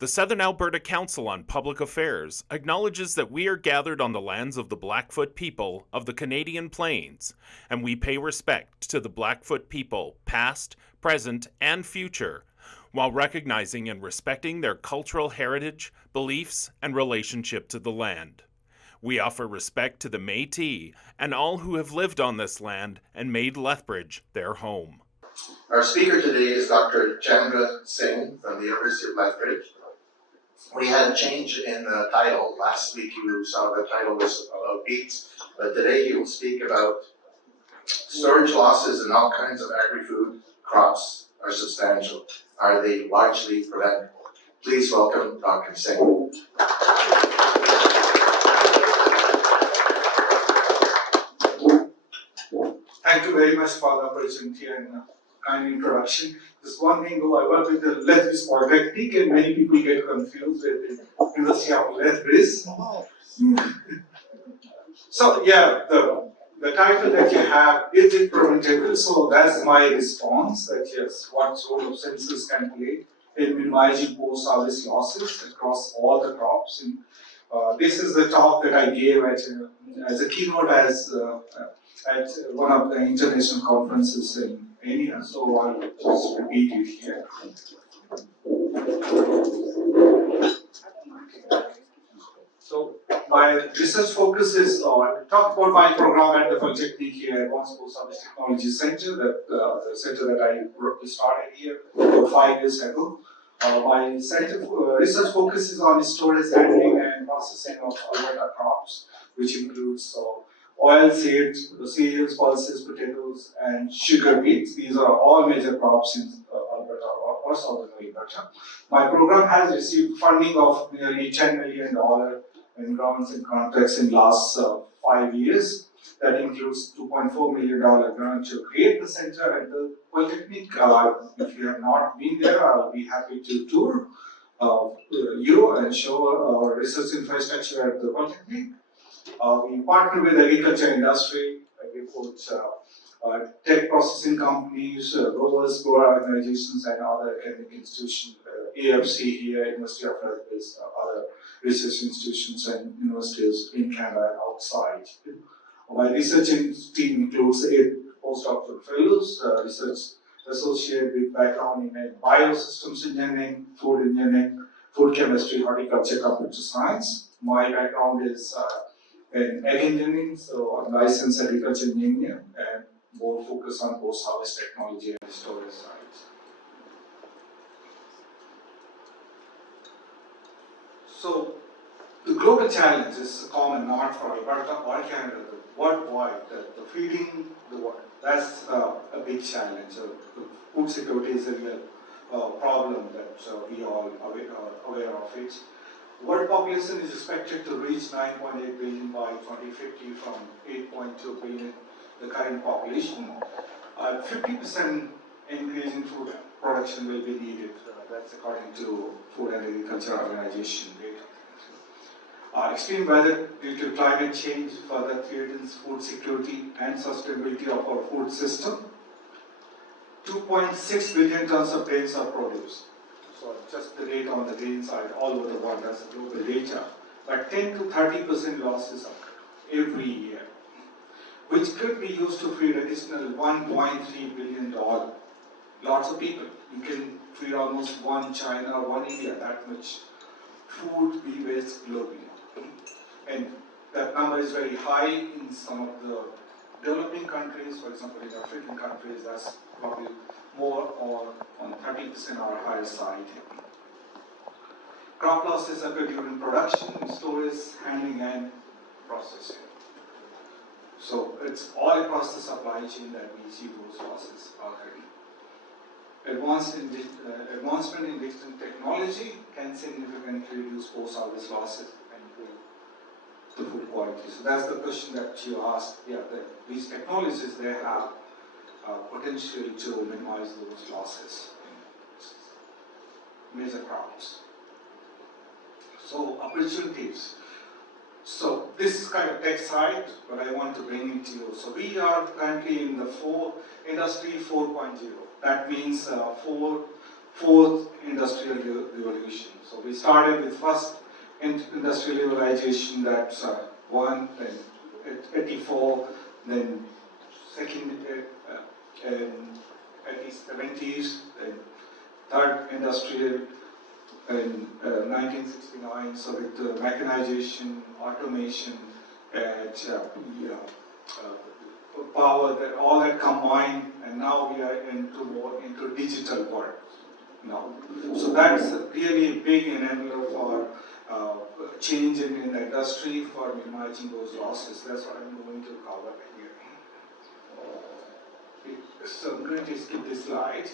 The Southern Alberta Council on Public Affairs acknowledges that we are gathered on the lands of the Blackfoot people of the Canadian Plains, and we pay respect to the Blackfoot people, past, present, and future, while recognizing and respecting their cultural heritage, beliefs, and relationship to the land. We offer respect to the Métis and all who have lived on this land and made Lethbridge their home. Our speaker today is Dr. Chandra Singh from the University of Lethbridge. We had a change in the title. Last week you saw the title was about beets, but today he will speak about storage losses in all kinds of agri-food crops are substantial. Are they largely preventable? Please welcome Dr. Singh. Thank you very much for the opportunity and kind introduction. Just one thing though, I work with the Lethbridge Polytechnic and many people get confused with the University of Lethbridge. So yeah, the title that you have, is it preventable? So that's my response, that yes, what sort of senses can play in minimizing post-harvest losses across all the crops. And, this is the talk that I gave as a keynote at one of the international conferences in India, so I'll just repeat it here. So my research focus is on, talk about my program at the Polytechnic here, Advanced Post-Harvest Technology Center, the center that I started here 5 years ago. My center research focus is on storage, handling, and processing of Alberta crops, which includes oil seeds, cereals, pulses, potatoes, and sugar beets. These are all major crops in Alberta or southern Alberta. My program has received funding of nearly $10 million in grants and contracts in last 5 years. That includes $2.4 million grant to create the center at the Polytechnic. If you have not been there, I'll be happy to tour you and show our research infrastructure at the Polytechnic. We partner with the agriculture industry. We put tech processing companies, growers, grower organizations, and other academic institutions, AFC here, University of Lethbridge, other research institutions and universities in Canada and outside. My research team includes 8 postdoctoral fellows, research associate with background in biosystems engineering, food chemistry, horticulture, computer science. My background is in ag engineering, so I'm licensed agriculture engineer and more focus on post-harvest technology and storage science. So the global challenge is common not for Alberta or Canada, but worldwide, the feeding the world. That's a big challenge. Food security is a real problem that we all are aware of it. World population is expected to reach 9.8 billion by 2050 from 8.2 billion, the current population. 50% increase in food production will be needed. That's according to Food and Agriculture Organization data. Extreme weather due to climate change further threatens food security and sustainability of our food system. 2.6 billion tons of grains are produced. So just the data on the grain side, all over the world, that's the global data. But 10 to 30% losses occur every year, which could be used to feed additional $1.3 billion. Lots of people. You can feed almost one China or one India, that much food we waste globally. And that number is very high in some of the developing countries, for example in African countries, that's probably more or on 30% or higher side. Crop losses occur during production, storage, handling, and processing. So it's all across the supply chain that we see those losses already. Advancement in digital technology can significantly reduce post-harvest losses and improve the food quality. So that's the question that you asked. Yeah, these technologies, they have potential to minimize those losses in major crops. So opportunities. So this is kind of tech side, but I want to bring it to you. So we are currently in the industry 4.0. That means fourth industrial revolution. So we started with first industrialization, that's one, then 84, then second in 70s, then third industrial in 1969. So with the mechanization, automation, and power, that all that combined, and now we are more into digital world now. So that's really a big enabler for change in the industry, for minimizing those losses. That's what I'm going to cover here. So I'm going to skip this slide.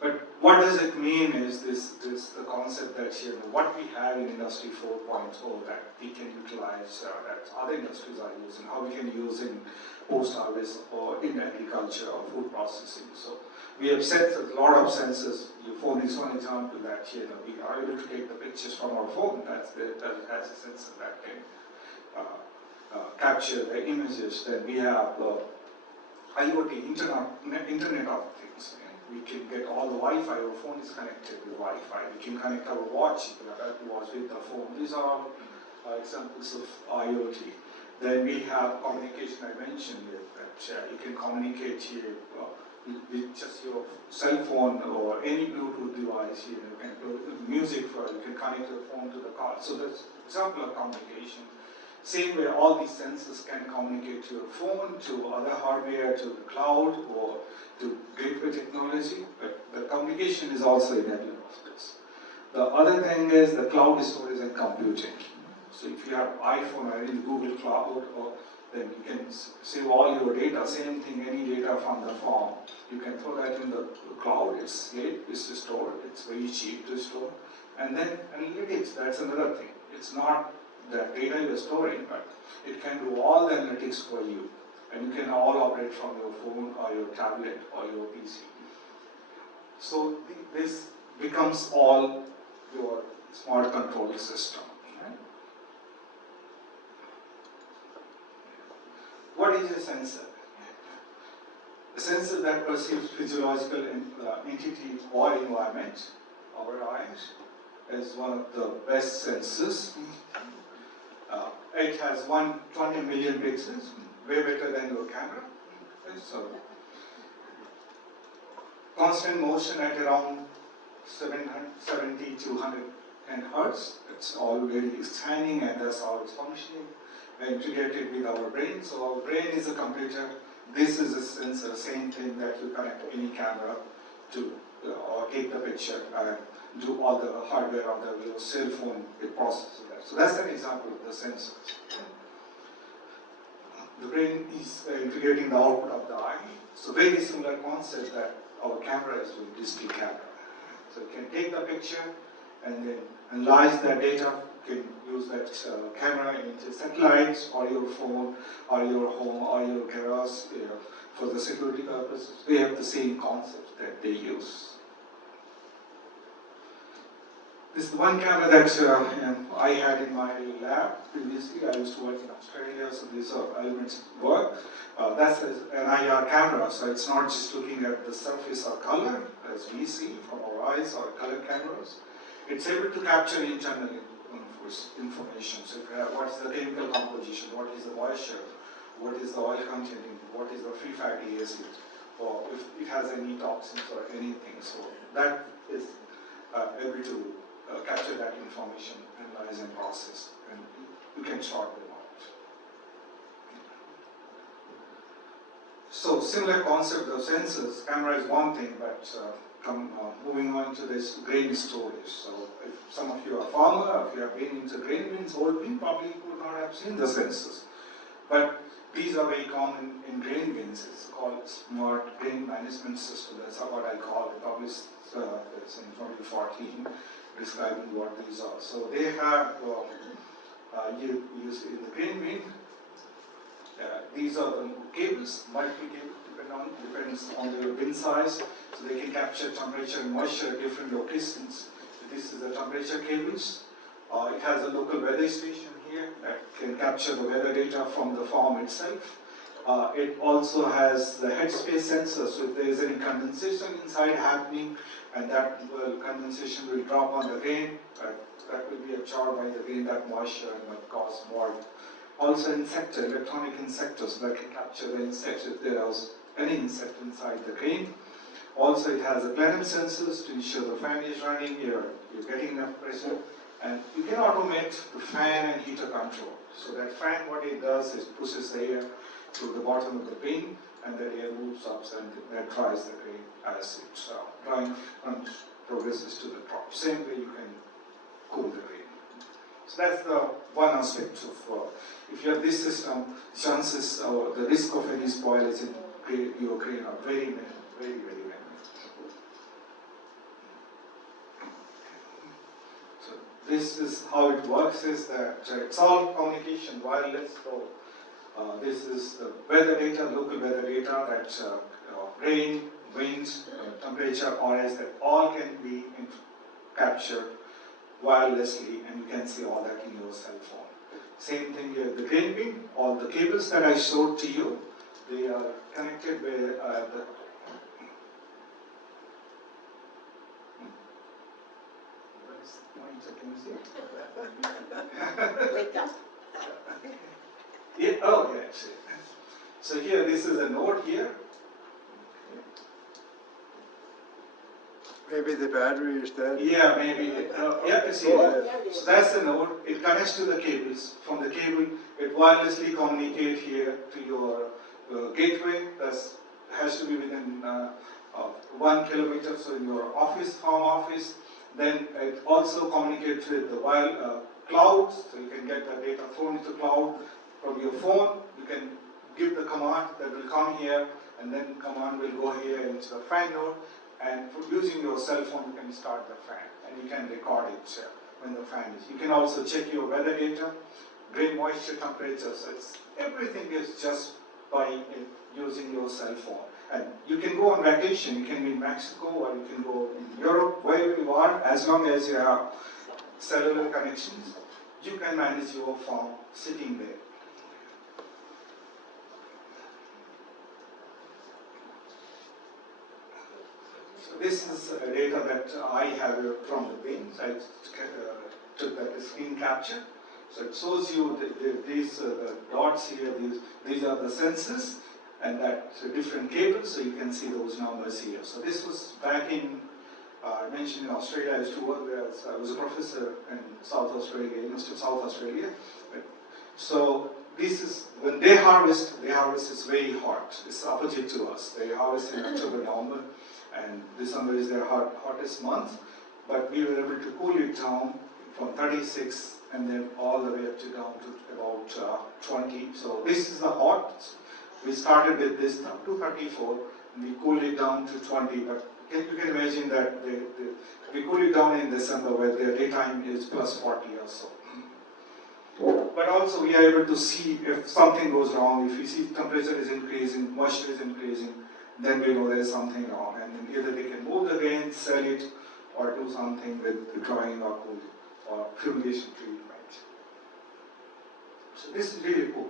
But what does it mean is the concept that what we have in Industry 4.0 that we can utilize, that other industries are using, how we can use in post-harvest or in agriculture or food processing. So we have set a lot of sensors. Your phone is one example that we are able to take the pictures from our phone. That has a sensor that can capture the images. Then we have IoT, Internet of Things. We can get all the Wi-Fi. Our phone is connected with Wi-Fi. We can connect our watch with the phone. These are all examples of IoT. Then we have communication. I mentioned that you can communicate here with just your cell phone or any Bluetooth device. You can play music you can connect your phone to the car. So that's an example of communication. Same way, all these sensors can communicate to your phone, to other hardware, to the cloud, or to gateway technology, but the communication is also enabling of this. The other thing is the cloud storage and computing. So if you have iPhone or in Google Cloud, then you can save all your data, same thing, any data from the farm. You can throw that in the cloud, it's safe, it's stored, it's very cheap to store. And then analytics, that's another thing. It's not that data you're storing, but it can do all the analytics for you. And you can all operate from your phone or your tablet or your PC. So this becomes all your smart control system. Right? What is a sensor? A sensor that perceives physiological entity or environment, our eyes, is one of the best sensors. It has 120 million pixels, way better than your camera. Okay, so constant motion at around 70 to 110 hertz. It's all very scanning, and that's how it's functioning. Integrated with our brain. So our brain is a computer. This is a sensor, same thing that you connect any camera to, or take the picture and do all the hardware on your cell phone. It processes that. So that's an example of the sensors. The brain is integrating the output of the eye. So very similar concept that our camera is doing, digital camera. So you can take the picture and then analyze that data. You can use that camera into satellites or your phone or your home or your garage for the security purposes. We have the same concept that they use. This is one camera that I had in my lab previously. I used to work in Australia, so these are elements of work. That's an IR camera, so it's not just looking at the surface or color, as we see from our eyes or color cameras. It's able to capture internal information. So what's the chemical composition, what is the moisture, what is the oil content, what is the free fatty acid, or if it has any toxins or anything. So that is able to capture that information, analyze and process, and you can sort them out. So similar concept of sensors. Camera is one thing, but moving on to this grain storage. So if some of you are farmer, if you have been into grain bins, old bin, probably would not have seen the sensors. But these are very common in grain bins. It's called smart grain management system. That's what I call it. Published it's in 2014, describing what these are. So they have you use in the grain bin. These are the cables, multiple cables, depends on the bin size. So they can capture temperature and moisture at different locations. So this is the temperature cables. It has a local weather station here that can capture the weather data from the farm itself. It also has the headspace sensor, so if there is any condensation inside happening, and that condensation will drop on the grain, that will be absorbed by the grain, that moisture, and will cause more. Also insector, electronic insectors that can capture the insects if there is any insect inside the grain. Also it has a plenum sensors to ensure the fan is running, you're getting enough pressure, and you can automate the fan and heater control. So that fan, what it does is pushes the air to the bottom of the bin, and the air moves up and that dries the grain as it drying and progresses to the top. Same way you can cool the grain. So that's the one aspect of, if you have this system, chances, the risk of any spoilage in your grain are very minimal, very minimal. So this is how it works, is that it's all communication, wireless. So this is the weather data, local weather data, that rain, wind, temperature, RS, that all can be captured wirelessly, and you can see all that in your cell phone. Same thing here, the grain bin, all the cables that I showed to you, they are connected with the what is the pointer, can you see? Wake up. Yeah, oh yeah, actually. So here, this is a node here. Maybe the battery is dead. Yeah, maybe. Yeah, you see that. So that's the node. It connects to the cables. From the cable, it wirelessly communicates here to your gateway. That has to be within 1 kilometer. So in your office, home office. Then it also communicates with the cloud. So you can get the data thrown into cloud from your phone. You can give the command that will come here, and then command will go here into the fan node. And using your cell phone, you can start the fan, and you can record it when the fan is. You can also check your weather data, grain moisture, temperature. So everything is just by using your cell phone. And you can go on vacation. You can be in Mexico, or you can go in Europe, wherever you are. As long as you have cellular connections, you can manage your farm sitting there. This is data that I have from the bins. I took that screen capture. So it shows you these dots here. These are the sensors, and that different cables. So you can see those numbers here. So this was back in, I mentioned in Australia. I used to work there. I was a professor in South Australia, University of South Australia. So this is when they harvest is very hot. It's opposite to us. They harvest in October, November. And December is their hottest month, but we were able to cool it down from 36 and then all the way up to down to about 20. So this is the hot. We started with this 234, and we cooled it down to 20. But you can imagine that we cool it down in December, where the daytime is plus 40 or so. But also we are able to see if something goes wrong. If we see temperature is increasing, moisture is increasing, then we know there is something wrong, and then either they can move the grain, sell it, or do something with the drying or cooling or fumigation treatment. So this is really cool.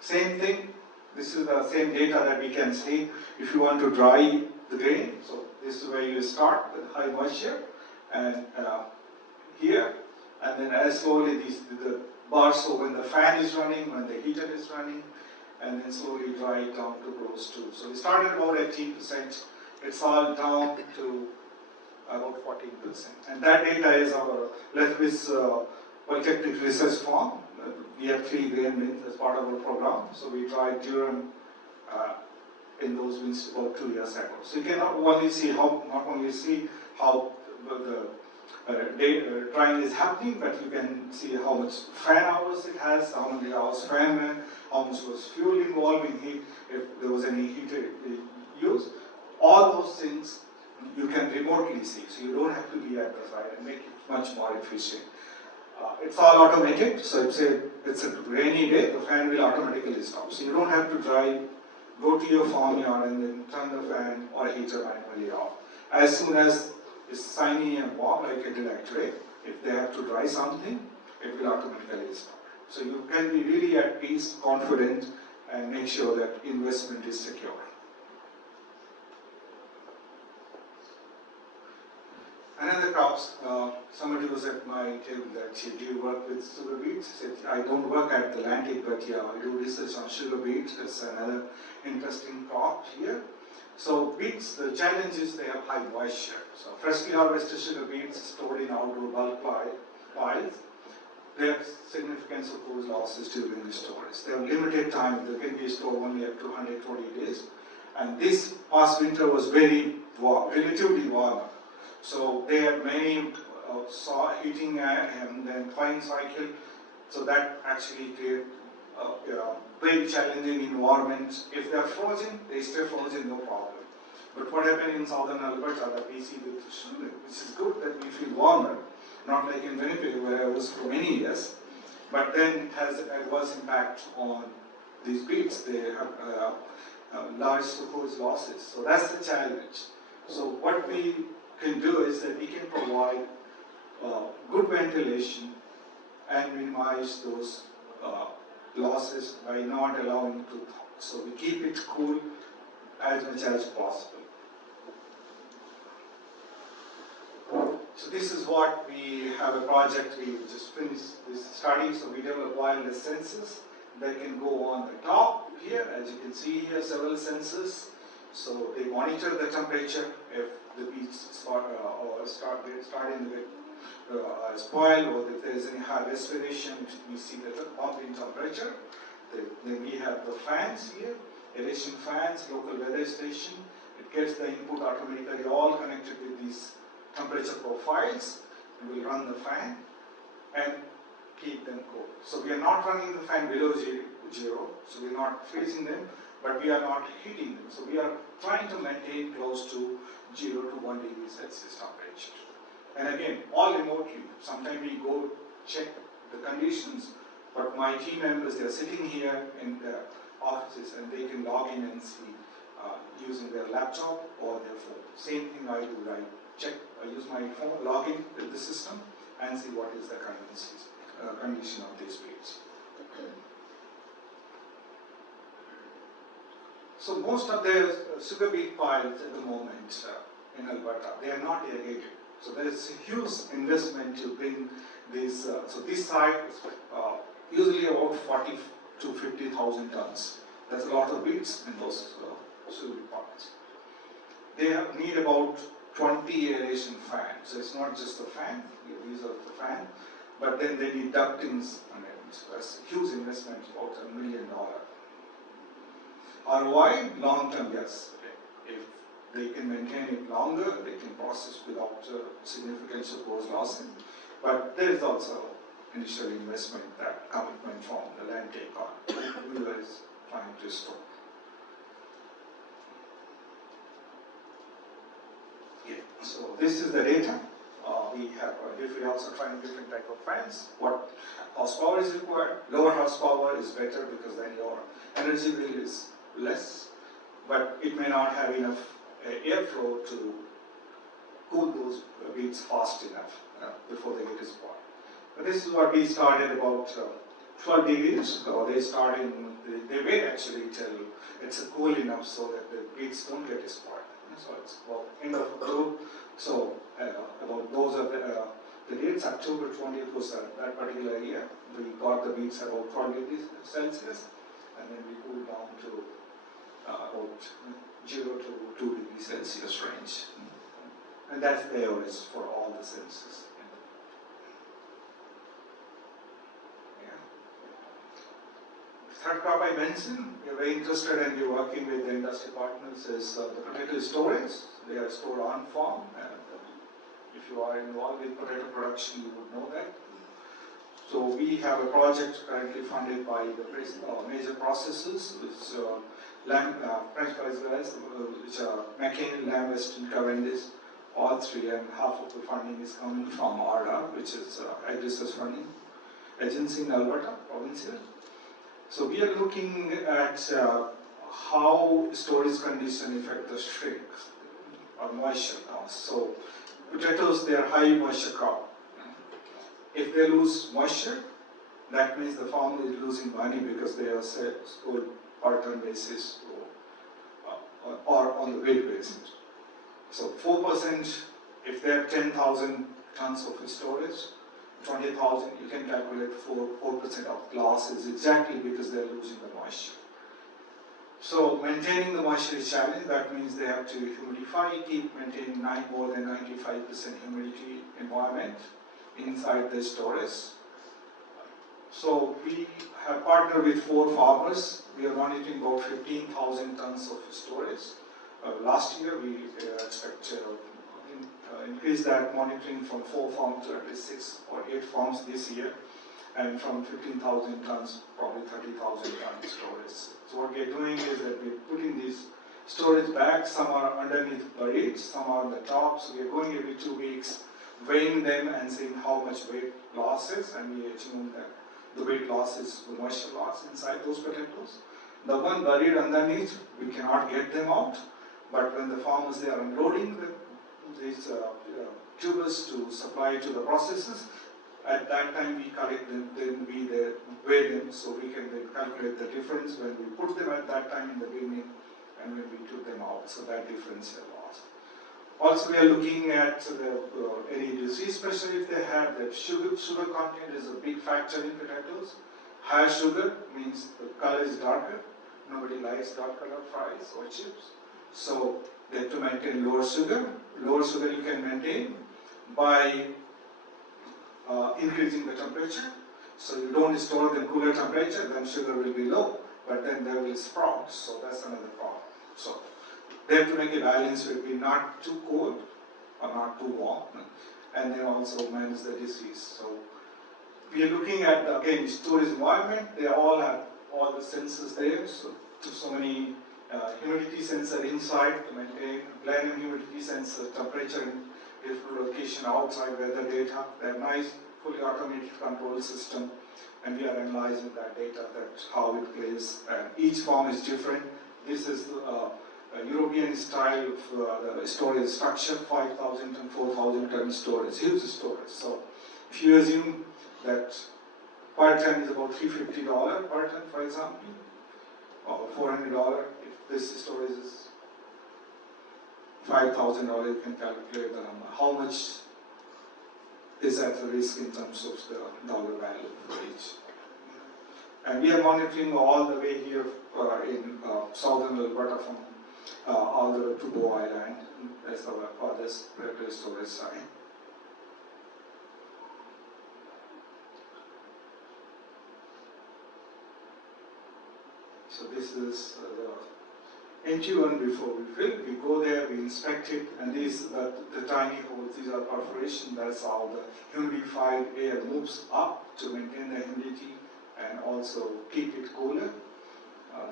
Same thing, this is the same data that we can see if you want to dry the grain. So this is where you start with high moisture, and here, and then as slowly the bars, so when the fan is running, when the heater is running, and then slowly dry it down to close to. So we started about 18%, it's all down to about 14%. And that data is our Lethbridge Polytechnic research farm. We have 3 grain bins as part of our program. So we tried Durham in those bins about 2 years ago. So you can not only see how the drying is happening, but you can see how much fan hours it has, how many hours fan ran, how much was fuel involved in heat, if there was any heater used. All those things you can remotely see, so you don't have to be at the site, and make it much more efficient. It's all automated, so it's a rainy day, the fan will automatically stop. So you don't have to drive, go to your farmyard and then turn the fan or heater manually off. As soon as it's sunny and warm, like it did actually, if they have to dry something, it will automatically stop. So you can be really at peace, confident, and make sure that investment is secure. Another crops, somebody was at my table that, do you work with sugar beets? I said, I don't work at the Atlantic, but yeah, I do research on sugar beets. It's another interesting crop here. So beets, the challenge is they have high moisture. So freshly harvested sugar beets stored in outdoor bulk piles. They have significant suppose losses during the storage. They have limited time. They can be stored only up to 120 days. And this past winter was very warm, relatively warm. So they had many heating and then thawing cycle. So that actually create very challenging environment. If they are frozen, they stay frozen, no problem. But what happened in southern Alberta, that we see with sugar, which is good that we feel warmer, not like in Winnipeg where I was for many years. But then it has adverse impact on these beets. They have large sucrose losses. So that's the challenge. So what we can do is that we can provide good ventilation and minimize those losses by not allowing it to thaw. So we keep it cool as much as possible. So this is what we have a project, we just finished this study, so we develop wireless sensors that can go on the top here. As you can see here, several sensors. So they monitor the temperature if the beets start starting to spoil, or if there is any high respiration, we see the bump in temperature. Then we have the fans here, aeration fans, local weather station. It gets the input automatically, all connected with these temperature profiles. We will run the fan and keep them cool. So we are not running the fan below zero, so we are not freezing them, but we are not heating them. So we are trying to maintain close to 0 to 1 degree Celsius temperature. And again, all remotely. Sometimes we go check the conditions, but my team members, they are sitting here in the offices and they can log in and see using their laptop or their phone. Same thing I do, I use my phone, log in with the system and see what is the condition of these beets. So most of the sugar beet piles at the moment in Alberta, they are not irrigated. So there is a huge investment to bring these. So this site is usually about 40 to 50,000 tons. There's a lot of beets in those sugar beet piles. They need about 20 aeration fans. So it's not just the fan, these are the fan, but then they need ductings. So that's a huge investment, about $1 million. ROI, long term, yes. If they can maintain it longer, they can process without significant suppose losses. But there is also initial investment, that commitment from the land take on. We are trying to store. Yeah. So this is the data. We have we also trying different type of fans. What horsepower is required? Lower horsepower is better because then your energy bill is less, but it may not have enough airflow to cool those beets fast enough before they get spoiled. But this is what we started about 12 degrees. They wait actually till it's cool enough so that the beets don't get spoiled. So it's about end of October. So about those are the dates. October 20th was that particular year. We got the beets about 12 degrees Celsius, and then we cooled down to about 0 to 2 degrees Celsius range. And that's the average for all the sensors. Third crop I mentioned, we are very interested and we are working with the industry partners is the potato storage. They are stored on farm, and if you are involved with potato production, you would know that. So we have a project currently funded by the major processors, which French fries guys, which are McCain, Lamb, Weston, Cavendish, all three, and half of the funding is coming from ARDA, which is Agri Funding Agency in Alberta, provincial. So we are looking at how storage conditions affect the shrink or moisture loss. So potatoes, they are high moisture crop. If they lose moisture, that means the farmer is losing money because they are sold per ton basis or on the weight basis. So 4%, if they have 10,000 tons of storage, 20,000, you can calculate 4% of loss is exactly because they're losing the moisture. So maintaining the moisture is challenging. That means they have to humidify, keep maintaining more than 95% humidity environment inside the storage. So we have partnered with 4 farmers. We are monitoring about 15,000 tons of storage. Last year we expect to increase that monitoring from 4 farms to at least 6 or 8 farms this year, and from 15,000 tons, probably 30,000 tons storage. So what we're doing is that we're putting these storage bags, some are underneath buried, some are on the top, so we're going every 2 weeks, weighing them and seeing how much weight loss is, and we assume that the weight loss is the moisture loss inside those potatoes. The one buried underneath, we cannot get them out, but when the farmers, they are unloading these tubers to supply to the processes, at that time we collect them, then we weigh them, so we can then calculate the difference when we put them at that time in the beginning and when we took them out, so that difference is lost. Also we are looking at any disease, especially if they have that sugar content is a big factor in potatoes. Higher sugar means the color is darker. Nobody likes dark colored fries or chips. So they have to maintain lower sugar. Lower sugar you can maintain by increasing the temperature. So you don't store them cooler temperature, then sugar will be low, but then they will sprout. So that's another problem. So they have to make a balance between not too cold or not too warm, and then also manage the disease. So we are looking at again storage environment. They all have all the sensors there. So many humidity sensor inside to maintain blend humidity sensor, temperature in different location outside, weather data. They have nice fully automated control system, and we are analyzing that data, that how it plays. And each farm is different. This is a European style of the storage structure, 5,000 and 4,000 ton storage, huge storage. So if you assume that per ton is about $350 per ton, for example, or $400, if this storage is $5,000, you can calculate the number. How much is at the risk in terms of the dollar value for each. And we are monitoring all the way here in southern Alberta from all the way to Bow Island as our farthest predatory storage site. So this is the empty one before we fill. We go there, we inspect it, and these the tiny holes, these are perforation. That's how the humidified air moves up to maintain the humidity and also keep it cooler.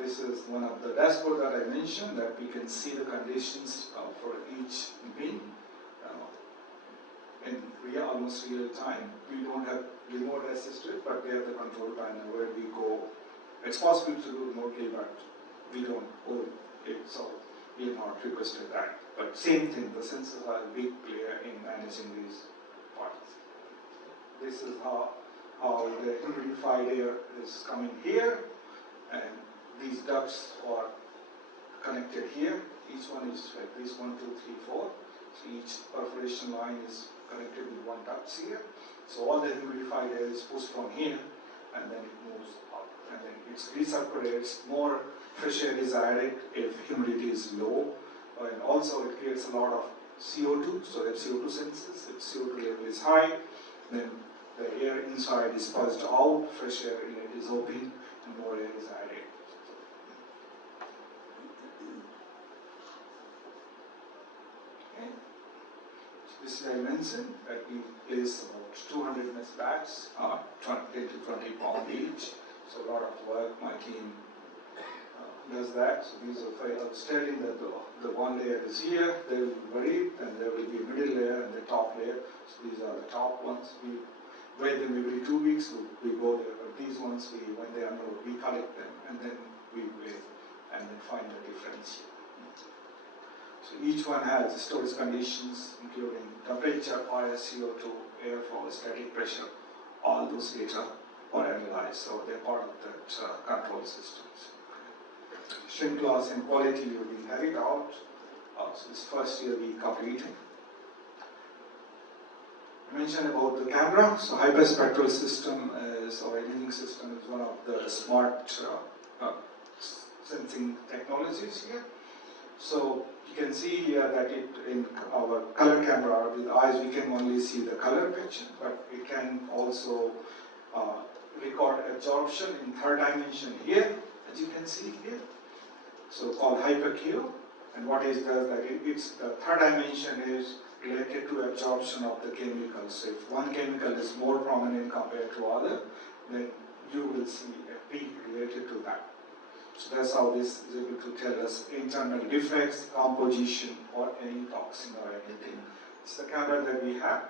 This is one of the dashboard that I mentioned, that we can see the conditions for each bin in almost real time. We don't have remote assisted, but we have the control panel where we go. It's possible to do remotely, but we don't own it, so we have not requested that. But same thing, the sensors are a big player in managing these parts. This is how the humidified air is coming here, and these ducts are connected here. Each one is like this, 1, 2, 3, 4. So each perforation line is connected with one duct here. So all the humidified air is pushed from here, and then it moves up, and then it recirculates. More fresh air is added if humidity is low, and also it creates a lot of CO2. So that CO2 sensors, if CO2 level is high, then the air inside is pulsed out, fresh air inlet is open, and more air is added. Okay. So this I mentioned that we place about 200 mesh bags, 10 to 20 pound each. So a lot of work, my team does that. So these are, I was telling that the one layer is here, they will be buried, and there will be a middle layer and the top layer. So these are the top ones. We weigh them every 2 weeks, we go there. But these ones, when they are low, we collect them, and then we weigh and then find the difference. So each one has storage conditions, including temperature, fire, CO2, airflow, static pressure, all those data or analyze. So they're part of that control systems. Shrink loss and quality will be carried out. So this first year we completed. I mentioned about the camera. So hyperspectral system or imaging system is one of the smart sensing technologies here. So you can see here that in our color camera with eyes we can only see the color picture, but we can also record absorption in third dimension here, as you can see here. So called hyperQ, and what it does that it's the third dimension is related to absorption of the chemicals. So if one chemical is more prominent compared to other, then you will see a peak related to that. So that's how this is able to tell us internal defects, composition, or any toxin or anything. It's the camera that we have,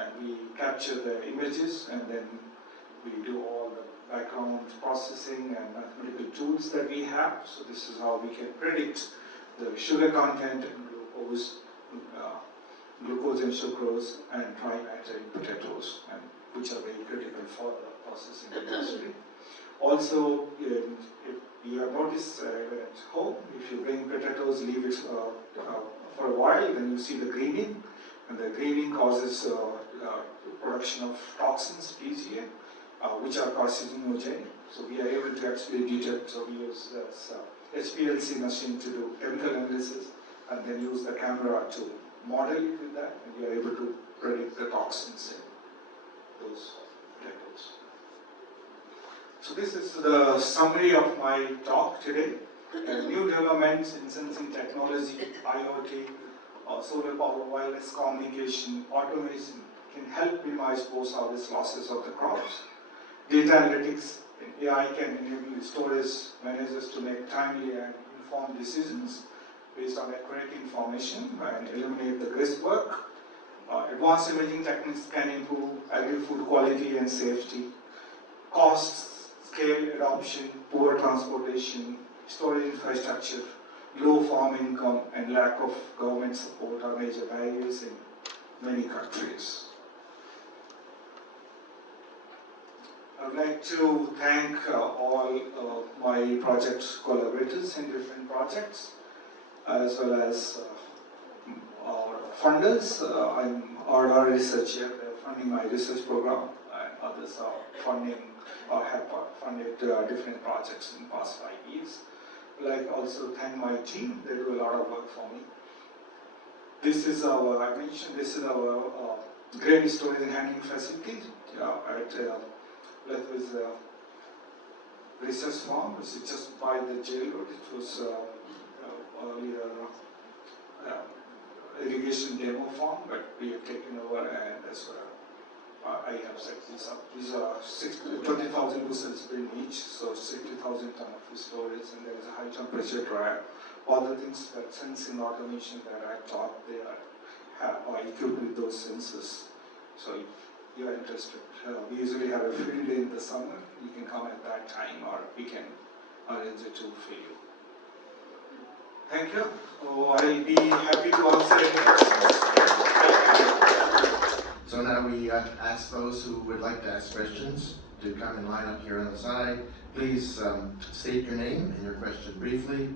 and we capture the images, and then we do all the background processing and mathematical tools that we have. So this is how we can predict the sugar content and glucose and sucrose and dry matter in potatoes, and which are very critical for the processing industry. Also, if you have noticed even at home, if you bring potatoes, leave it for a while, then you see the greening, and the greening causes production of toxins, PGA, which are carcinogenic. So we are able to actually detect. So we use this HPLC machine to do chemical analysis, and then use the camera to model it with that, and we are able to predict the toxins in those potatoes. So this is the summary of my talk today. New developments in sensing technology, IoT, solar power, wireless communication, automation can help minimize post-harvest losses of the crops. Data analytics and AI can enable storage managers to make timely and informed decisions based on accurate information and eliminate the guesswork. Advanced imaging techniques can improve agri-food quality and safety. Costs, scale adoption, poor transportation, storage infrastructure, low farm income, and lack of government support are major barriers in many countries. I would like to thank all my project collaborators in different projects, as well as our funders. I'm our researcher, they're funding my research program, and others are funding or have funded different projects in the past 5 years. I'd like to also thank my team, they do a lot of work for me. This is our, I mentioned, this is our grain storage and handling facility at Lethbridge Research Farm, which is just by the jail road. It was earlier irrigation demo farm, but we have taken over, and as well. I have set these up. These are 20,000 bushels per each, so 60,000 ton of storage, and there is a high temperature dryer. All the things that sensing automation that I taught, they are equipped with those sensors. So if you are interested, we usually have a field day in the summer. You can come at that time, or we can arrange a tour for you. Thank you. So I'll be happy to answer any questions. So now we ask those who would like to ask questions to come and line up here on the side. Please state your name and your question briefly.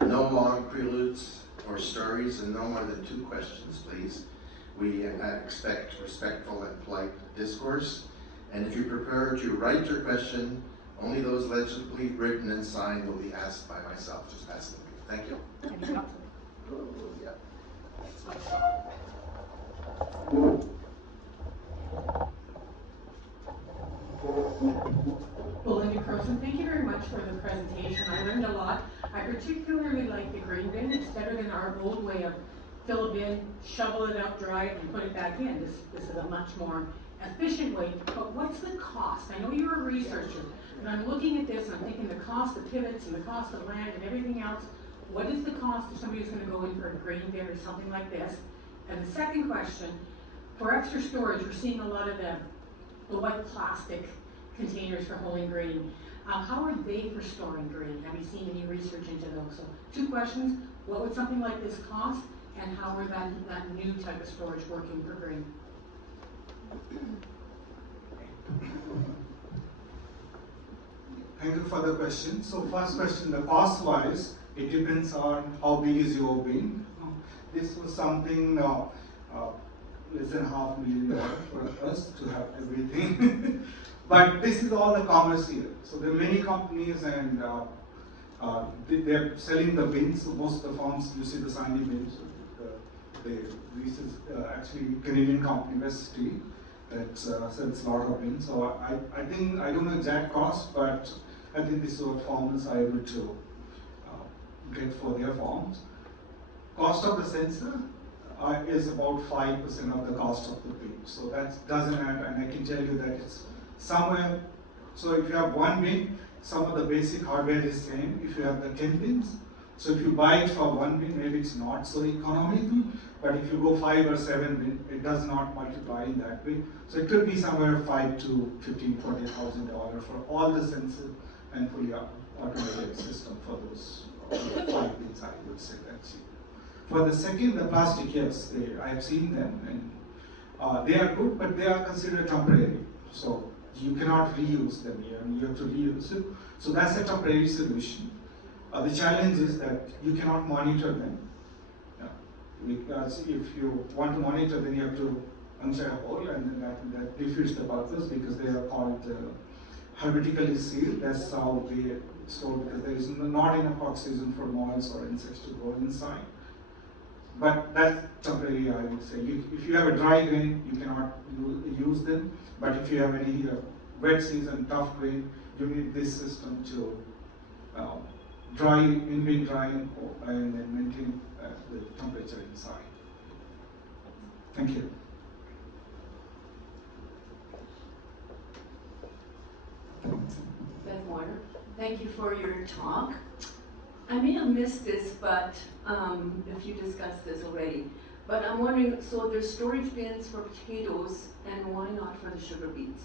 No long preludes or stories, and no more than 2 questions, please. We expect respectful and polite discourse. And if you prefer to write your question, only those legibly written and signed will be asked by myself. Just pass them. Thank you. Yeah. Belinda Croson, thank you very much for the presentation. I learned a lot. I particularly like the green bin. It's better than our old way of fill a bin, shovel it out, dry it, and put it back in. This is a much more efficient way. But what's the cost? I know you're a researcher, and I'm looking at this and I'm thinking the cost of pivots and the cost of land and everything else. What is the cost of somebody who's going to go in for a green bin or something like this? And the second question, for extra storage, we're seeing a lot of the white plastic containers for holding grain. How are they for storing grain? Have you seen any research into those? So 2 questions, what would something like this cost, and how are that new type of storage working for grain? Thank you for the question. So first question, the cost-wise, it depends on how big is your bin. This was something less than $500,000 for us to have everything. But this is all the commercial. So there are many companies and they're selling the bins. So most of the farms, you see the shiny bins. This is actually Canadian company, West Steel, that sells a lot of bins. So I think, I don't know exact cost, but I think this is what farmers are able to get for their farms. Cost of the sensor is about 5% of the cost of the bin. So that doesn't add, and I can tell you that it's somewhere, so if you have one bin, some of the basic hardware is same. If you have the 10 bins, so if you buy it for one bin, maybe it's not so economical, but if you go 5 or 7 bin, it does not multiply in that way. So it could be somewhere $5,000 to $15,000, $20,000 for all the sensors and fully automated system for those 5 bins, I would say that's it. For the second, the plastic, yes, I have seen them, and they are good, but they are considered temporary. So you cannot reuse them here, and you have to reuse it. So that's a temporary solution. The challenge is that you cannot monitor them. Because if you want to monitor, then you have to puncture a hole, and then that defeats the purpose, because they are called hermetically sealed. That's how they store, because there is not enough oxygen for moths or insects to go inside. But that's temporary, I would say. If you have a dry grain, you cannot use them. But if you have any wet season, tough grain, you need this system to dry, in-bin drying, and then maintain the temperature inside. Thank you. Beth Warner, thank you for your talk. I may have missed this, but if you discussed this already, but I'm wondering, so there's storage bins for potatoes, and why not for the sugar beets?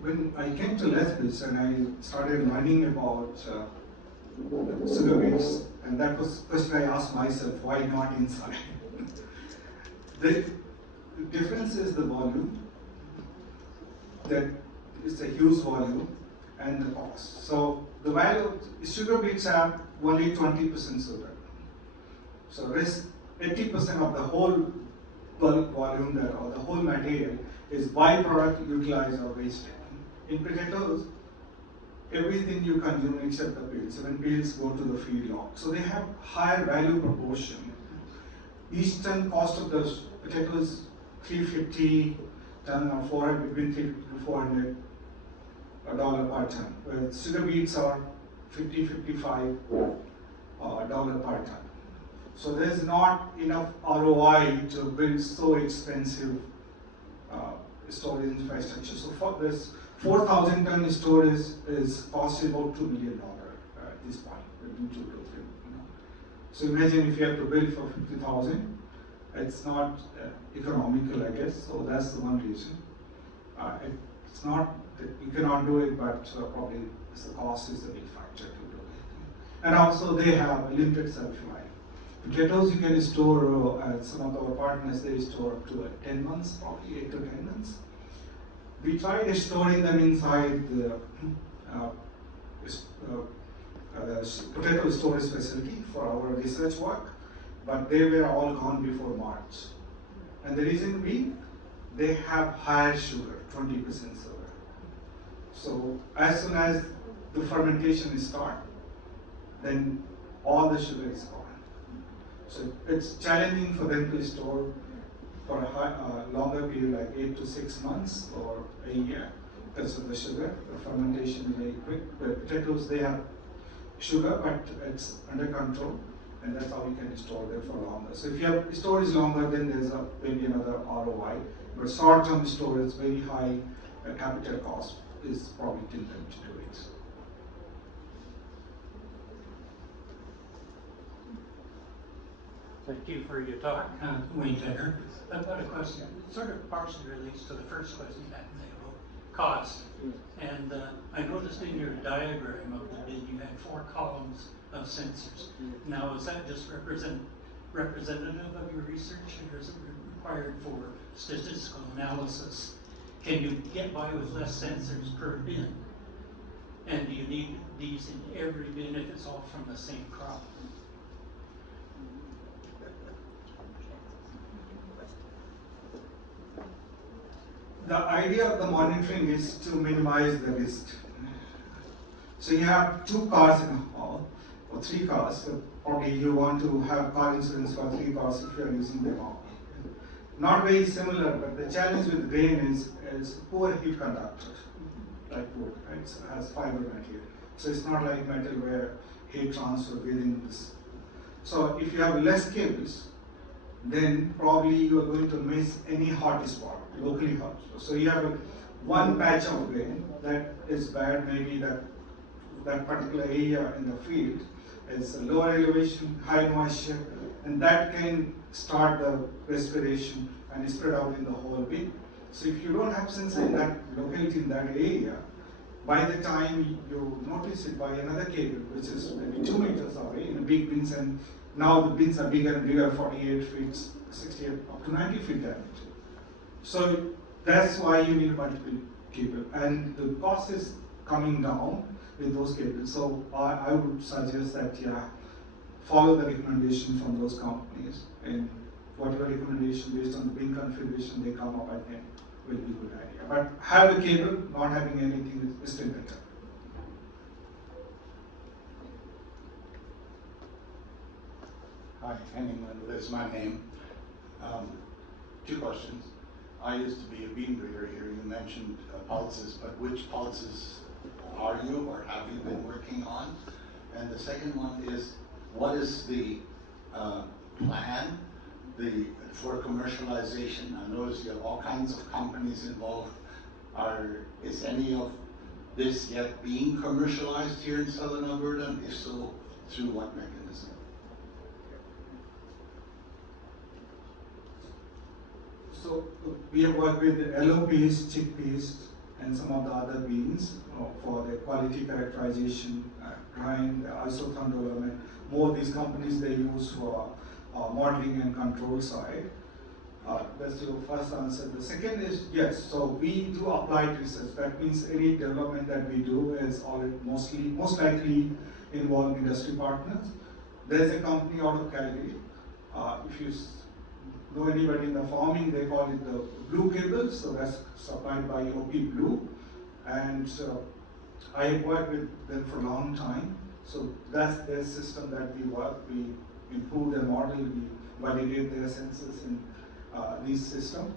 When I came to Lethbridge and I started learning about sugar beets, and that was the question I asked myself, why not inside? The difference is the volume, that it's a huge volume, and the cost. So the value, sugar beets have only 20% sugar. So rest 80% of the whole bulk volume there, or the whole material, is byproduct utilized or wasted. In potatoes, everything you consume except the peels. So when peels go to the feedlot, so they have higher value proportion. Each ton cost of the potato is $350 ton or 400, between $350 to $400 per ton. Where sugar beets are $50-55 per ton. So there's not enough ROI to build so expensive storage infrastructure. So for this 4,000 ton storage is costing about $2 million at this point, between 2 to 3. So imagine if you have to build for 50,000, it's not economical, I guess. So that's the one reason. It's not that you cannot do it, but probably the cost is a big factor to do it. And also they have a limited shelf life. Potatoes you can store, some of our partners, they store up to 10 months, probably 8 to 10 months. We tried storing them inside the potato storage facility for our research work, but they were all gone before March. And the reason being, they have higher sugar, 20% sugar. So as soon as the fermentation starts, then all the sugar is gone. So it's challenging for them to store for a longer period, like 8 to 6 months or a year, because of the sugar. The fermentation is very quick. The potatoes, they have sugar, but it's under control, and that's how we can store them for longer. So if you have storage longer, then there's maybe another ROI. But short-term storage, very high capital cost, is probably till them to do it. Thank you for your talk, Wayne Tenner. I've got a question. It sort of partially relates to the first question you had about cost. And I noticed in your diagram of the bid you had 4 columns of sensors. Now, does that just represent representative of your research, or is it required for statistical analysis? Can you get by with less sensors per bin? And do you need these in every bin if it's all from the same crop? The idea of the monitoring is to minimize the risk. So you have 2 cars in a hall, or 3 cars, so probably you want to have car insurance for 3 cars if you are using them all. Not very similar, but the challenge with grain is poor heat conductor, like wood, right? So it has fiber material. So it's not like metal where heat transfer within this. So if you have less cables, then probably you are going to miss any hot spot, locally hot. So you have one patch of grain that is bad, maybe that particular area in the field is a lower elevation, high moisture, and that can start the respiration and spread out in the whole bin. So if you don't have sensor in that locality, in that area, by the time you notice it by another cable, which is maybe 2 meters away in big bins, and now the bins are bigger and bigger, 48 feet, 68, up to 90 feet diameter. So that's why you need multiple cable, and the cost is coming down with those cables. So I would suggest that follow the recommendation from those companies, and whatever recommendation based on the bin configuration they come up, I think will be a good idea. But have a cable, not having anything is still better. Hi, Henning is my name. 2 questions. I used to be a bean breeder here. You mentioned pulses, but which pulses are you or have you been working on? And the second one is, what is the plan for commercialization? I notice you have all kinds of companies involved. Is any of this yet being commercialized here in Southern Alberta? And if so, through what mechanism? So we have worked with LOPs, chickpeas, and some of the other beans for the quality characterization, drying, isothermal. More of these companies they use for modeling and control side. That's your first answer. The second is yes. So we do applied research. That means any development that we do is most likely involve industry partners. There's a company out of Calgary. If you know anybody in the farming, they call it the blue cable. So that's supplied by OP Blue, and I have worked with them for a long time. So that's their system that we work. We improve their model. We validate their sensors in these systems.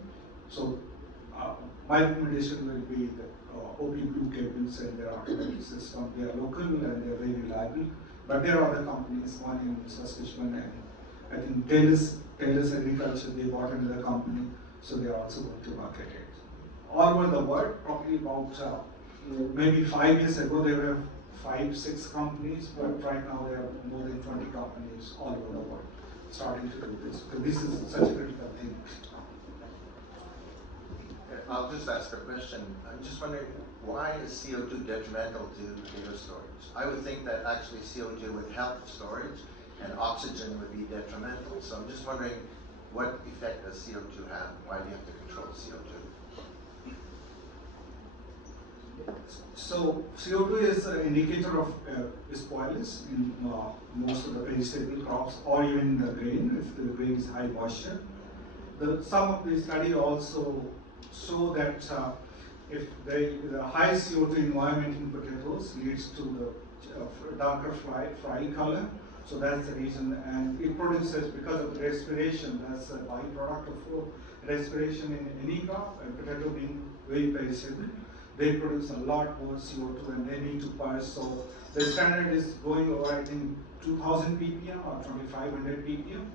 So my recommendation will be the OP Blue cables and their automatic system. They are local and they are very reliable. But there are other companies, one in Saskatchewan, and I think Taylor's Agriculture, they bought another company, so they are also going to market it. All over the world, probably about maybe 5 years ago, there were 5-6 companies, but right now there are more than 20 companies all over the world starting to do this, because this is such a critical thing. I'll just ask a question. I'm just wondering, why is CO2 detrimental to data storage? I would think that actually CO2 would help storage and oxygen would be detrimental. So I'm just wondering, what effect does CO2 have? Why do you have to control CO2? So CO2 is an indicator of spoilage in most of the vegetable crops, or even the grain, if the grain is high moisture. Some of the study also show that if the high CO2 environment in potatoes leads to the darker fry color. So that's the reason, and it produces, because of the respiration, that's a byproduct of respiration in any crop, and potato being very perishable, they produce a lot more CO2 and they need to purge. So the standard is going over, I think, 2000 ppm or 2500 ppm,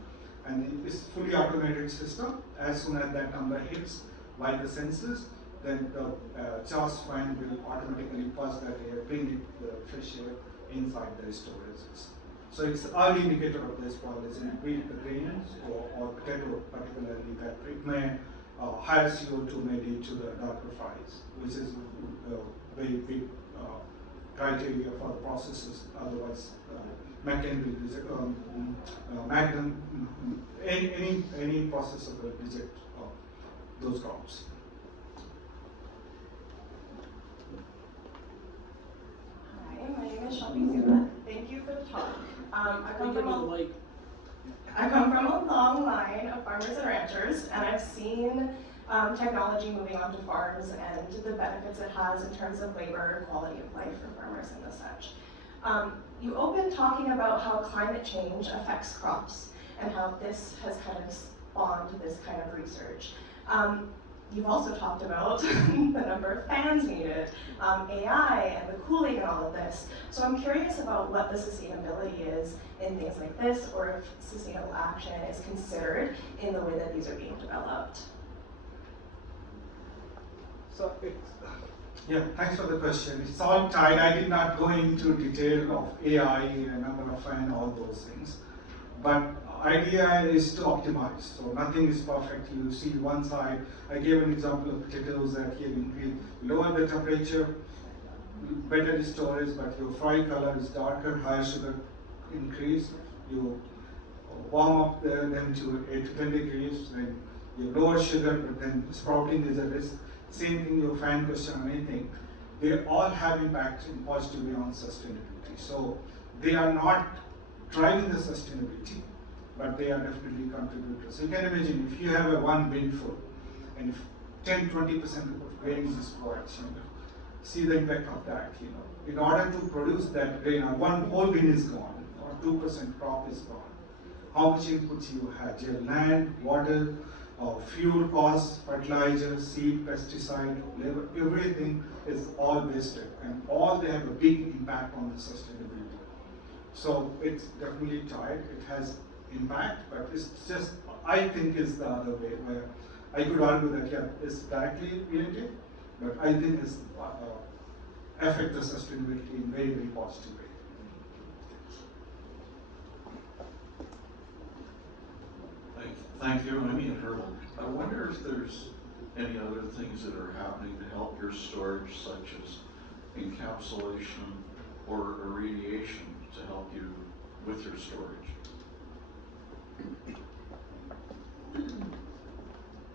and it's fully automated system. As soon as that number hits by the sensors, then the charge fan will automatically purge that air, bring the fresh air inside the storages. So it's an early indicator of the spoilage in wheat, grains, or potato particularly, that it may higher CO2 may lead to the darker fries, which is a very big criteria for the processes. Otherwise, McKenzie, Magnum, any processor will reject those crops. Hi, my name is Shelby Zuma. Thank you for the talk. I come from a long line of farmers and ranchers, and I've seen technology moving onto farms and the benefits it has in terms of labor, quality of life for farmers and the such. You opened talking about how climate change affects crops and how this has kind of spawned this kind of research. You've also talked about the number of fans needed, AI and the cooling and all of this. So I'm curious about what the sustainability is in things like this, or if sustainable action is considered in the way that these are being developed. So yeah, thanks for the question. It's all tied. I did not go into detail of AI, number of fan, all those things. But idea is to optimize. So nothing is perfect. You see one side. I gave an example of potatoes that here increase, lower the temperature, better the storage, but your fry color is darker, higher sugar increase. You warm up them to 8 to 10 degrees, then you lower sugar, but then sprouting is a risk. Same thing, your fan question or anything. They all have impact in positively on sustainability. So they are not driving the sustainability, but they are definitely contributors. So you can imagine if you have a one bin full, and if 10-20% of grain is spoiled, see the impact of that. In order to produce that grain, one whole bin is gone, or 2% crop is gone. How much inputs you had? Your land, water, fuel costs, fertilizer, seed, pesticide, labor, everything is all wasted, and all they have a big impact on the sustainability. So it's definitely tied. It has impact, but it's just, I think, is the other way, where I could argue that yeah, it's directly related, but I think it's affect the sustainability in very, very positive way. Thank you. I'm Ian Hurdle. I wonder if there's any other things that are happening to help your storage, such as encapsulation or irradiation, to help you with your storage.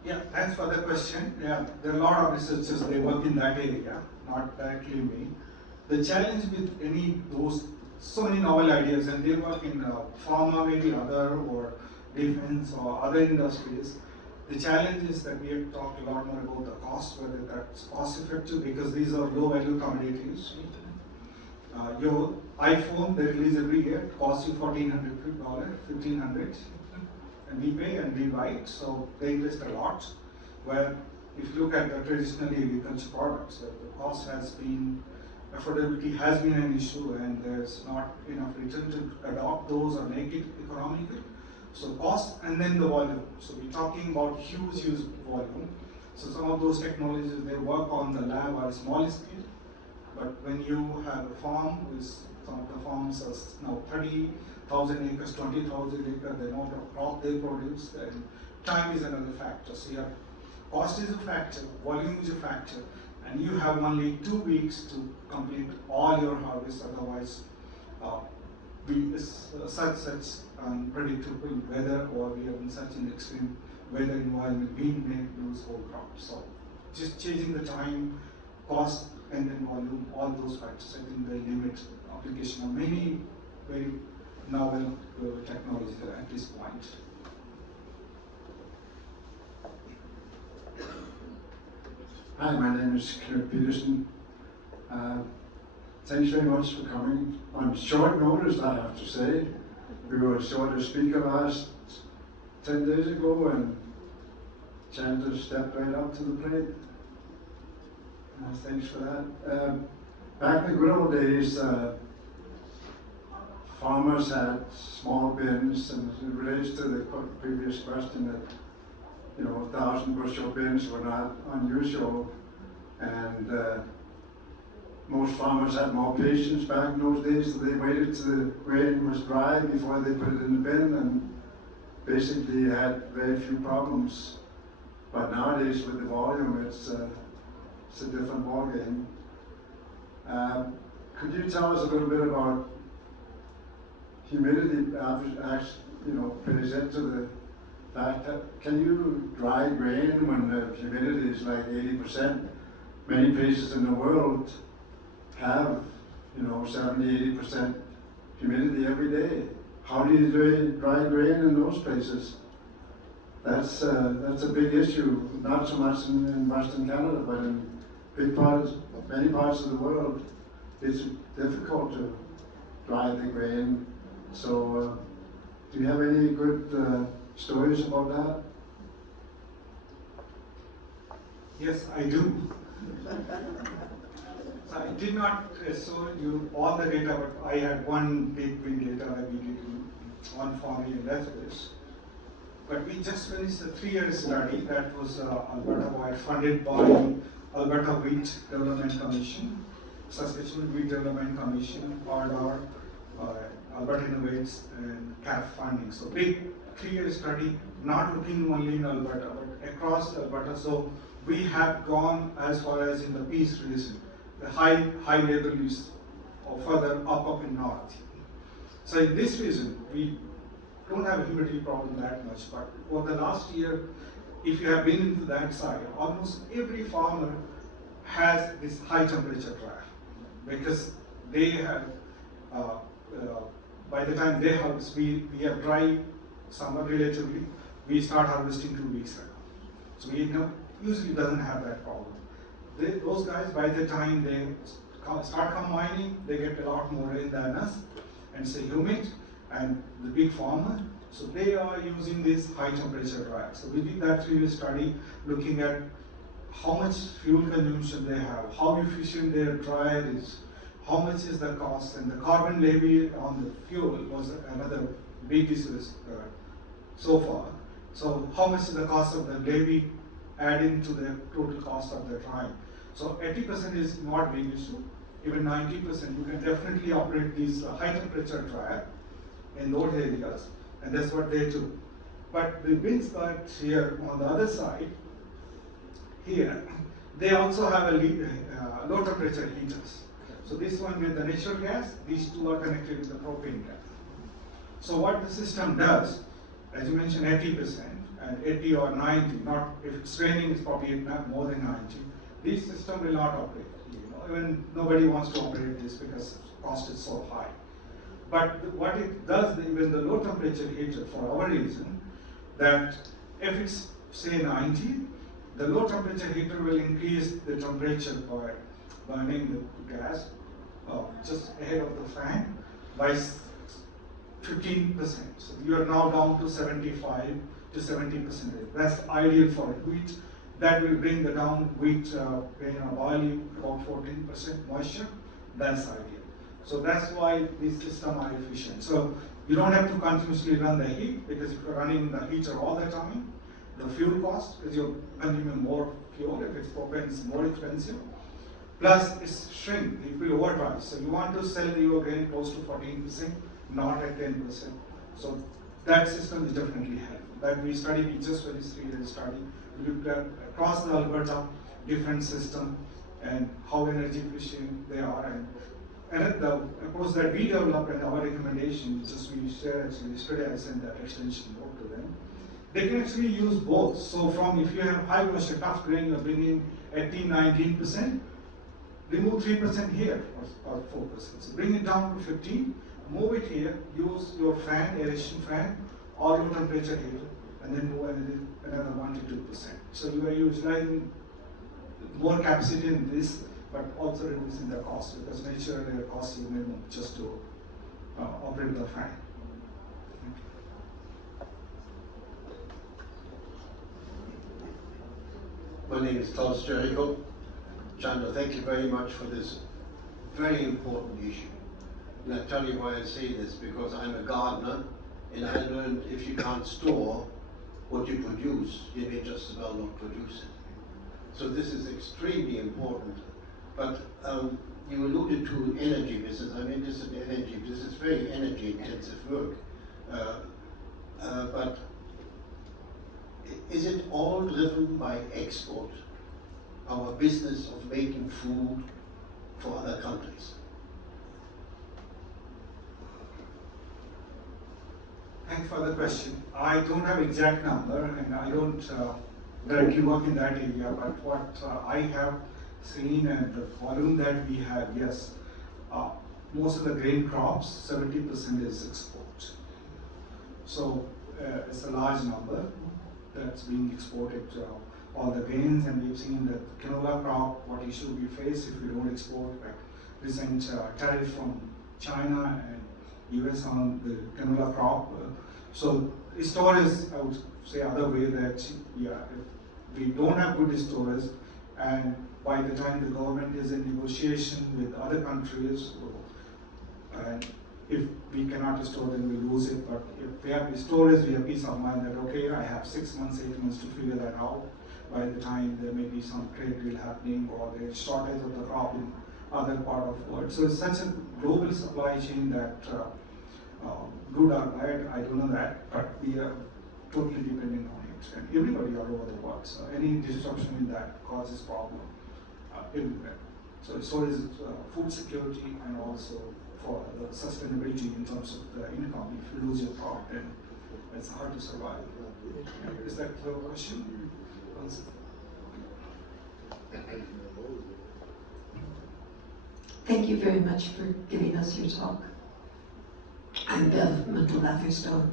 Yeah, thanks for the question. Yeah, there are a lot of researchers, they work in that area, not directly me. The challenge with those, so many novel ideas, and they work in pharma, maybe other, or defense, or other industries. The challenge is that we have talked a lot more about the cost, whether that's cost effective, because these are low value commodities. Your iPhone, they release every year, costs you $1,400, $1,500, and we pay and we write, so they invest a lot. Where if you look at the traditional agriculture products, the cost has been, affordability has been an issue, and there's not enough return to adopt those or make it economical. So cost and then the volume. So we're talking about huge volume. So some of those technologies, they work on the lab or small scale. But when you have a farm, some of the farms are now 30,000 acres, 20,000 acres, the amount of crop they produce, and time is another factor. So yeah, cost is a factor, volume is a factor, and you have only 2 weeks to complete all your harvest. Otherwise, such unpredictable weather, or we are in such an extreme weather environment, we may lose whole crops. So just changing the time, cost, and then volume, all those factors, I think they limit application of many very novel technologies at this point. Hi, my name is Kurt Peterson. Thanks very much for coming. On short notice, I have to say. We were short of speaker last 10 days ago, and Chandler stepped right up to the plate. Thanks for that. Back in the good old days, farmers had small bins, and it relates to the previous question that 1,000 bushel bins were not unusual, and most farmers had more patience back in those days, so they waited till the grain was dry before they put it in the bin, and basically had very few problems. But nowadays, with the volume, it's a different ballgame. Could you tell us a little bit about humidity plays into the fact that can you dry grain when the humidity is like 80%? Many places in the world have 70-80% humidity every day. How do you dry grain in those places? That's a big issue, not so much in Western Canada, but in many parts of the world, it's difficult to dry the grain. So, do you have any good stories about that? Yes, I do. So I did not show you all the data, but I had one big data that we did in one farm in Lethbridge. But we just finished a 3-year study that was Alberta-wide, funded by Alberta Wheat Development Commission, Saskatchewan Wheat Development Commission, RDR, Alberta Innovates, and CAF funding. So big 3-year study, not looking only in Alberta, but across Alberta. So we have gone as far as in the Peace region, the high level is further up in north. So in this region, we don't have a humidity problem that much, but over the last year, if you have been into that side, almost every farmer has this high temperature dry because they have, by the time they harvest, we have dry summer relatively, we start harvesting 2 weeks ago. So we usually doesn't have that problem. Those guys, by the time they start combining, they get a lot more rain than us, and say humid, and the big farmer, so they are using this high temperature dryer. So we did that 3-year study looking at how much fuel consumption they have, how efficient their dryer is, how much is the cost, and the carbon levy on the fuel was another big issue so far. So how much is the cost of the levy adding to the total cost of the dryer? So 80% is not big issue, even 90%, you can definitely operate these high temperature dryer in those areas, and that's what they do. But the bins that here on the other side, here, they also have a low temperature heaters. So this one with the natural gas, these two are connected with the propane gas. So what the system does, as you mentioned 80%, and 80 or 90, not if it's raining it's probably not more than 90, this system will not operate. Even nobody wants to operate this because cost is so high. But what it does, even the low temperature heater for our region, that if it's say 90, the low temperature heater will increase the temperature by burning the gas just ahead of the fan by 15%. So you are now down to 75 to 70%. That's ideal for wheat. That will bring the down wheat barley about 14% moisture. That's ideal. So that's why these systems are efficient. So you don't have to continuously run the heat, because if you're running the heater all the time, the fuel cost, because you're consuming more fuel, if it's propane, it's more expensive. Plus it's shrink, it will overdrive. So you want to sell your grain close to 14%, not at 10%. So that system is definitely helpful. That we studied, we just finished 3-year study. We looked at across the Alberta, different system, and how energy efficient they are. And the approach that we developed and our recommendation, just we shared actually yesterday, I sent that extension note to them. They can actually use both. So from if you have high moisture, tough grain, you're bringing 18-19%, remove 3% here or 4%. So bring it down to 15, move it here, use your fan, aeration fan, or low temperature heater, and then move another 1 to 2%. So you are utilizing more capacity in this, but also reducing the cost, because naturally the cost is minimum just to operate the fan. My name is Klaus Jericho. Chandra, thank you very much for this very important issue. And I'll tell you why I say this, because I'm a gardener, and I learned if you can't store what you produce, you may just as well not produce it. So this is extremely important. But you alluded to energy business. I'm interested in energy. This is very energy intensive work. But is it all driven by export, our business of making food for other countries? Thanks for the question. I don't have exact number, and I don't directly work in that area, but what I have seen and the volume that we have, yes, most of the grain crops, 70% is export. So it's a large number that's being exported, all the grains, and we've seen that canola crop, what issue we face if we don't export, like recent tariff from China and US on the canola crop. So storage, I would say other way that, yeah, if we don't have good storage, and by the time the government is in negotiation with other countries, and if we cannot store, then we lose it. But if we have storage, we have peace of mind that, okay, I have 6 months, 8 months to figure that out. By the time there may be some trade deal happening, or there's shortage of the crop in other part of the world. So it's such a global supply chain that good or bad, I don't know that, but we are totally dependent on it. And everybody all over the world. So any disruption in that causes problem everywhere. So storage is food security, and also for the sustainability in terms of the income. If you lose your crop, then it's hard to survive. Is that your question? Thank you very much for giving us your talk. I'm Bev Mantel-Latherstone.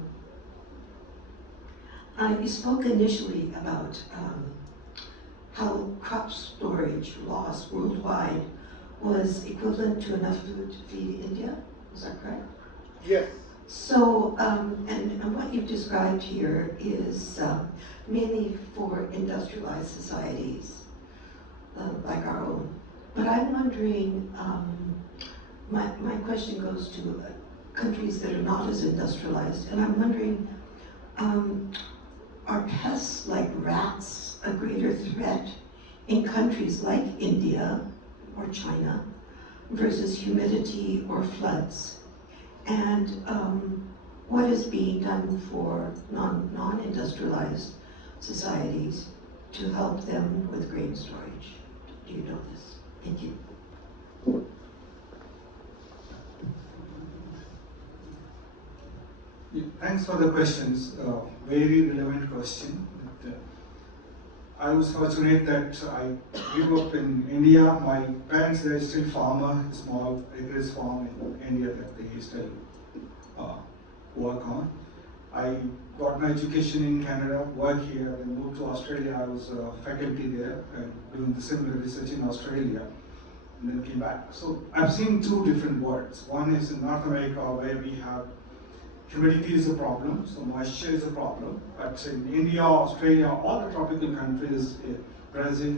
You spoke initially about how crop storage loss worldwide was equivalent to enough food to feed India. Is that correct? Yes. So, and what you've described here is mainly for industrialized societies like our own. But I'm wondering, my question goes to countries that are not as industrialized, and I'm wondering, are pests like rats a greater threat in countries like India or China versus humidity or floods? And what is being done for non-industrialized societies to help them with grain storage? Do you know this? Thank you. Yeah, thanks for the questions. Very relevant question. I was fortunate that I grew up in India. My parents are still farmer, small acres farm in India that they still work on. I got my education in Canada, work here, then moved to Australia. I was faculty there and doing the similar research in Australia, and then came back. So I've seen two different worlds. One is in North America, where we have humidity is a problem, so moisture is a problem. But in India, Australia, all the tropical countries, Brazil,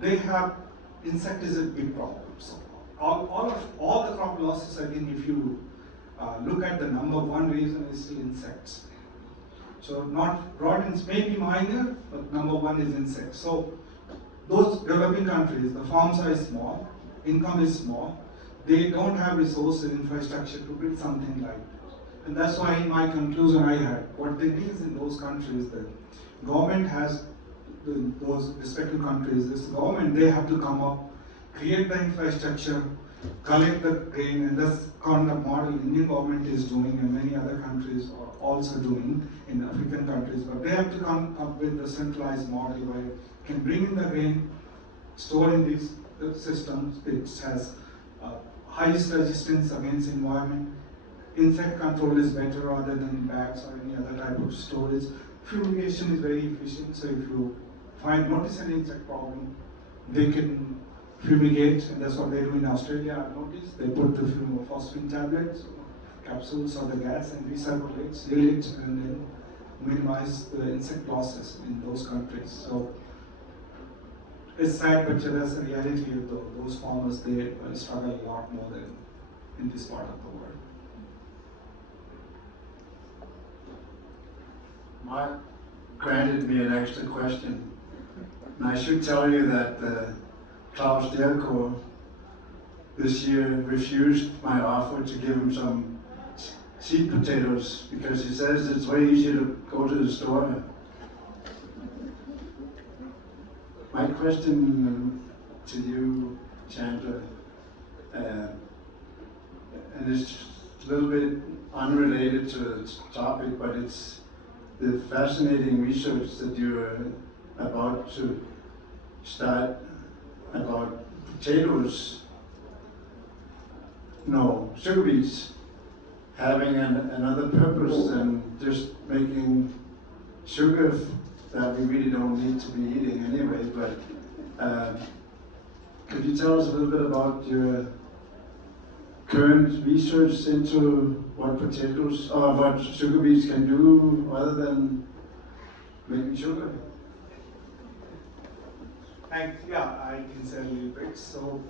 they have insect is a big problem. So all the crop losses, I think, if you look at the number one reason is still insects. So not rodents may be minor, but number one is insects. So those developing countries, the farm size is small, income is small, they don't have resources, infrastructure to build something like this. And that's why in my conclusion I had, what they need in those countries, the government has, those respective countries, this government, they have to come up, create the infrastructure, collect the grain, and that's kind of model Indian government is doing and many other countries are also doing in African countries. But they have to come up with a centralized model where you can bring in the grain, store in these systems, which has highest resistance against environment. Insect control is better rather than in bags or any other type of storage. Fumigation is very efficient, so if you notice an insect problem, they can fumigate, and that's what they do in Australia. I've noticed they put the phosphine tablets, capsules or the gas, and recirculate, seal it, and then minimize the insect losses in those countries. So it's sad, but that's the reality of those farmers. They struggle a lot more than in this part of the world. Mark granted me an extra question, and I should tell you that Klaus Derko this year refused my offer to give him some seed potatoes because he says it's way easier to go to the store. My question to you, Chandra, and it's a little bit unrelated to the topic, but it's the fascinating research that you're about to start about potatoes, no, sugar beets, having another purpose than just making sugar that we really don't need to be eating anyway. But could you tell us a little bit about your current research into what potatoes or what sugar beets can do other than making sugar? Yeah, I can say a little bit. So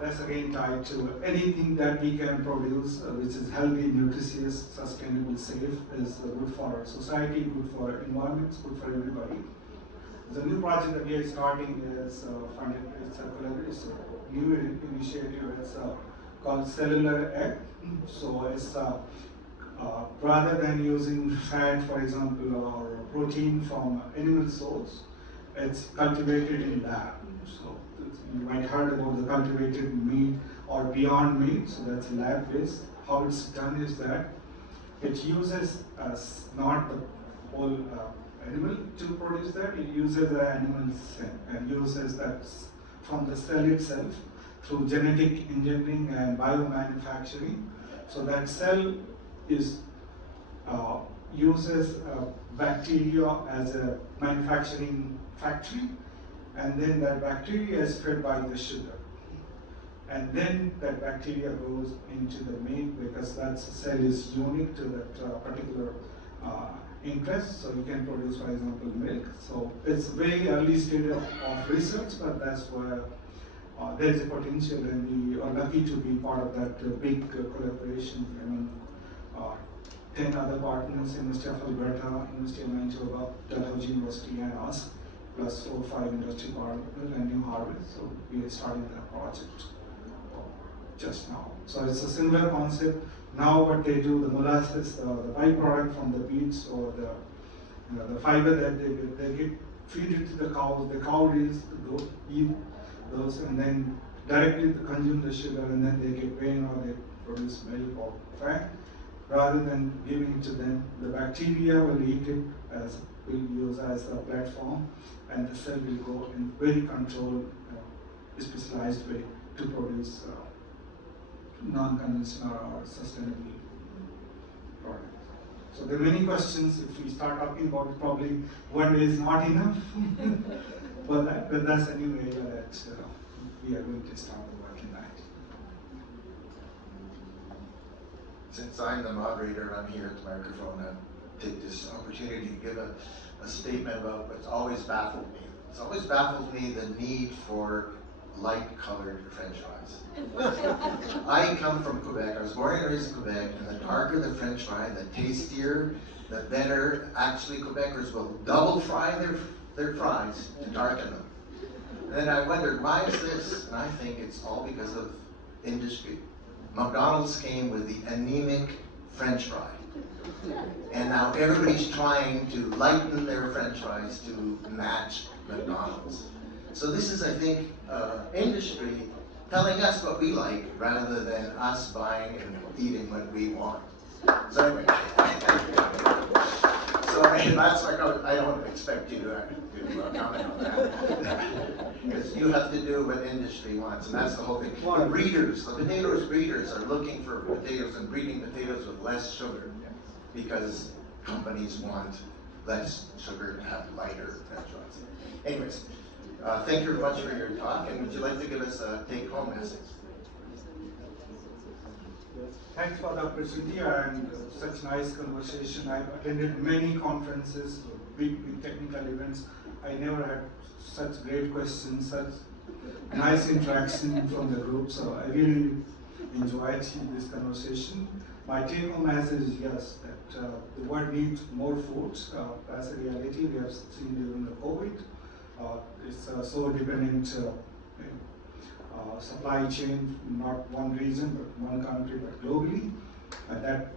that's again tied to anything that we can produce which is healthy, nutritious, sustainable, safe is good for our society, good for our environment, good for everybody. The new project that we are starting is funded, it's a new initiative. It's called cellular egg. So it's rather than using fat, for example, or protein from animal source, it's cultivated in lab. So you might heard about the cultivated meat or beyond meat, so that's lab based. How it's done is that it uses not the whole animal to produce that, it uses the animal cell and uses that from the cell itself through genetic engineering and biomanufacturing. So that cell is uses bacteria as a manufacturing factory, and then that bacteria is fed by the sugar. And then that bacteria goes into the meat because that cell is unique to that particular interest. So you can produce, for example, milk. So it's very early stage of research, but that's where there is a potential, and we are lucky to be part of that big collaboration among 10 other partners, University of Alberta, University of Manitoba, Dalhousie University, and us, plus 4 or 5 industry partners and New Harvest. So we are starting that project just now. So it's a similar concept. Now what they do, the molasses, the byproduct from the beets or the fiber that they get feed it to the cows. The cow is go eat those and then directly consume the sugar, and then they get grain or they produce milk or fat. Rather than giving it to them, the bacteria will eat it as will use as a platform, and the cell will go in very controlled, specialized way to produce non-conventional or sustainable products. So there are many questions. If we start talking about it, probably one day is not enough. but that's a new area that we are going to start working at. Since I'm the moderator, I'm here at the microphone and take this opportunity to give a statement about what's always baffled me. It's always baffled me the need for light-colored French fries. I come from Quebec. I was born and raised in Quebec, and the darker the French fry, the tastier, the better. Actually, Quebecers will double fry their fries to darken them. And then I wondered, why is this? And I think it's all because of industry. McDonald's came with the anemic French fry. And now everybody's trying to lighten their French fries to match McDonald's. So this is, I think, industry telling us what we like rather than us buying and eating what we want. So anyway, that's like, I don't expect you to comment on that. Because you have to do what industry wants, and that's the whole thing. The breeders, the potatoes breeders are looking for potatoes and breeding potatoes with less sugar because companies want less sugar to have lighter French fries. Anyways, thank you very much for your talk, and would you like to give us a take-home message? Thanks for the opportunity and such nice conversation. I've attended many conferences, big technical events. I never had such great questions, such nice interaction from the group. So I really enjoyed this conversation. My take-home message is yes, that the world needs more food. That's a reality we have seen during the COVID. It's so dependent supply chain, not one region, but one country, but globally, that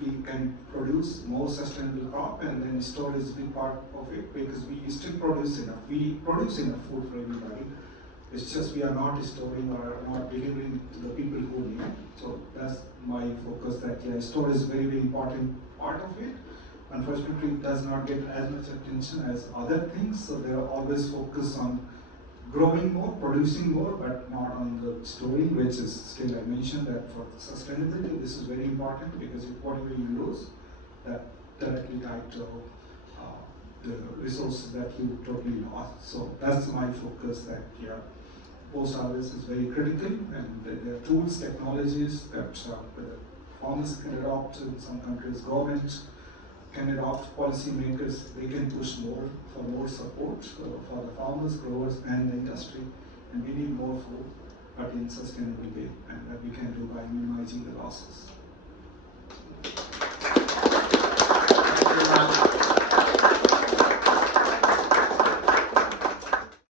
we can produce more sustainable crop, and then storage is a big part of it because we still produce enough. We produce enough food for everybody, It's just we are not storing or not delivering to the people who need it. So that's my focus, that yeah, storage is very, very important part of it. Unfortunately, it does not get as much attention as other things, so they are always focused on growing more, producing more, but not on the storing, which is still, I mentioned that for sustainability, this is very important, because if whatever you lose, that directly tied to the resource that you totally lost. So that's my focus, that yeah, post-harvest is very critical, and there are tools, technologies that farmers can adopt, in some countries government can adopt, policymakers, they can push more for more support for the farmers, growers, and the industry. And we need more food, but in sustainable way, and that we can do by minimizing the losses.